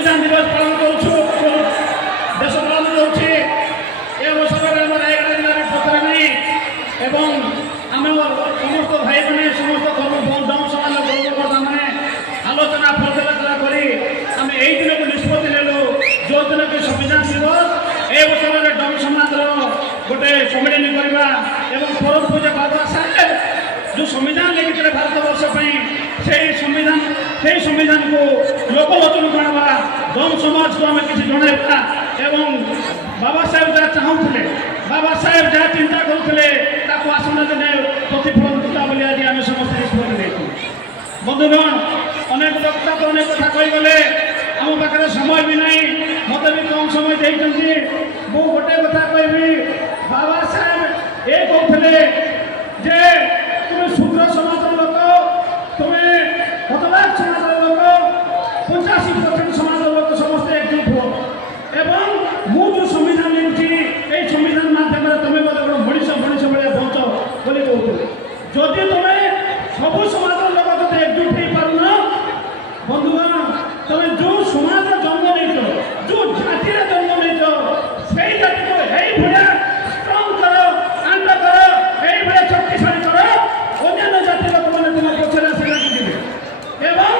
संविधान दिवस पालन करूँ देश पालन करुच्छे ए अवसर में रायगढ़ जिले में पथर नहीं एवं आम समस्त भाई मैंने समस्त धर्म समाज धर्मकर्ता मैंने आलोचना पर्यालोचना करी आम यही दिन को निष्पत्ति नेलु जो दिन की संविधान दिवस ए अवसर में डम समाज गोटे सम्मेलन करवा एवं परम पूज्य बाबा साहेब जो संविधान लिखिते भारत वर्ष से संविधान को लोकलोचन को आना डम समाज को आम किसी जनवा एवं बाबा साहेब जहाँ चाहूले बाबा साहेब जहाँ चिंता करुले आसना दिन प्रतिफलन दूटा बोली आज आम समस्त निष्पत्ति देखु बंधुगण अनेक वक्ता तो अनेक कथा कहीगले आम पाखे समय भी नहीं मत भी कम समय देते मु गोटे कथा कहि बाबा साहेब ये कहते जे तुम्हें शूद्र समाज लोक तुम्हें हतभाग समाज लोक 85% समाज लोक समस्त एकजुट हो एवं मु जो संविधान लिखी ये संविधान माध्यम तुम्हें बोले मनीष मनीष भाया बच बोली कहते जदि तुम्हें सब समाज लोक जो एकजुट हो पार बंधुगण तुम्हें जो समाज जन्म नहीं जो जाति जन्म नहीं से जाति को यही भाया स्ट्रंग करो आंड करो यही भाया शक्तिशाली करो अन्य जाति लोक मैंने तुम पचर आशा लगे एवं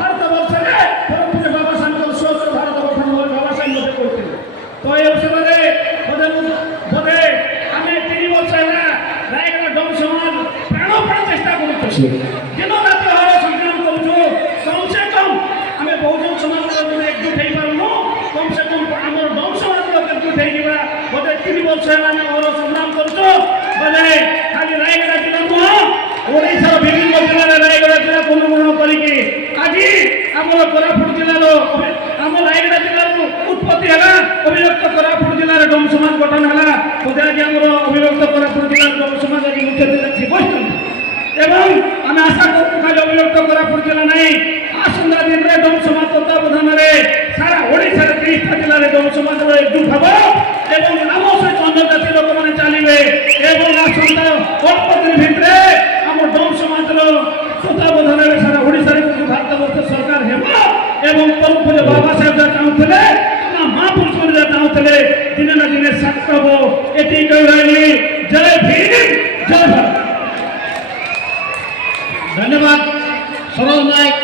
भारत वर्ष में परम पूज्य बाबा साहेब स्वच्छ भारत गठन बाबा साहेब मत कहते तो ये अवसर में बोधे आम 3 वर्ष है रायगढ़ डम समाज प्राणपण चेष्टा करुच्छे दिन रात हर संग्राम करुँ कम से कम आम बहुजन समाज एकजुट हो पारूँ कम से कम आम डम समाज एकजुट हो बोधे 3 वर्ष है आम हर संग्राम करुँ बोले खाली रायगढ़ जिला नुह ओडार विभिन्न जिले में रायगढ़ जिला पुनर्गठन करके आज आम कोरापुट जिलार आम रायगढ़ जिलार उत्पत्ति है अभिव्यक्त कोरापुट जिलार डम समाज गठन है बोधे आज आम अभिव्यक्त कोरापुट जिलार डम समाज आज मुख्य बस एवं आम आशा करूँ खाली अभिव्यक्त कोरापुट जिला नहीं आसंता दिन में डम समाज तत्वावधान में सारा ओडिशा 30टा जिले में डम समाज एकजुट हम एवं आम सहित अन्य जाति लोक मैंने चलिए एवं आसंता अल्प दिन भितर आम डम समाज तत्वावधान में सारा ओडिशा भारत वर्ष सरकार एवं परम पूज्य बाबा साहेब जहाँ चाहूले महापुरुष मैंने जहाँ चाहूले दिने ना दिने साक्ष्य हम ये कह रही जय भीम जय भारत। धन्यवाद सरोज नायक।